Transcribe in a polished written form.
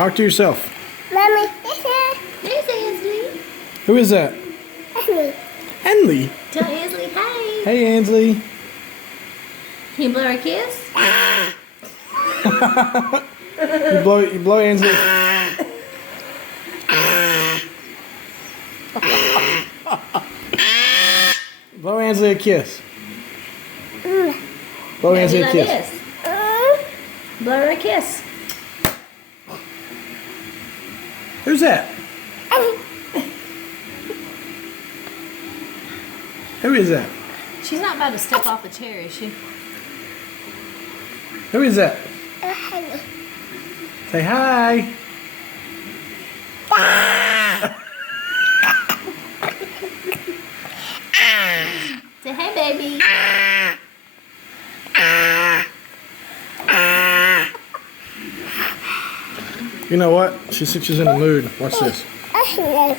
Talk to yourself. Mommy, There's Ansley. Who is that? Mommy. Henley. Tell Ansley hey. Hey, Ansley. Can you blow her a kiss? You blow Ansley. Blow Ansley a kiss. Blow Yeah, Ansley do a like kiss. this. Blow her a kiss. Who's that? Who is that? She's not about to step off a chair, is she? Who is that? Honey. Say hi. Say hey, baby. You know what? She thinks she's in the mood. Watch this. Honey.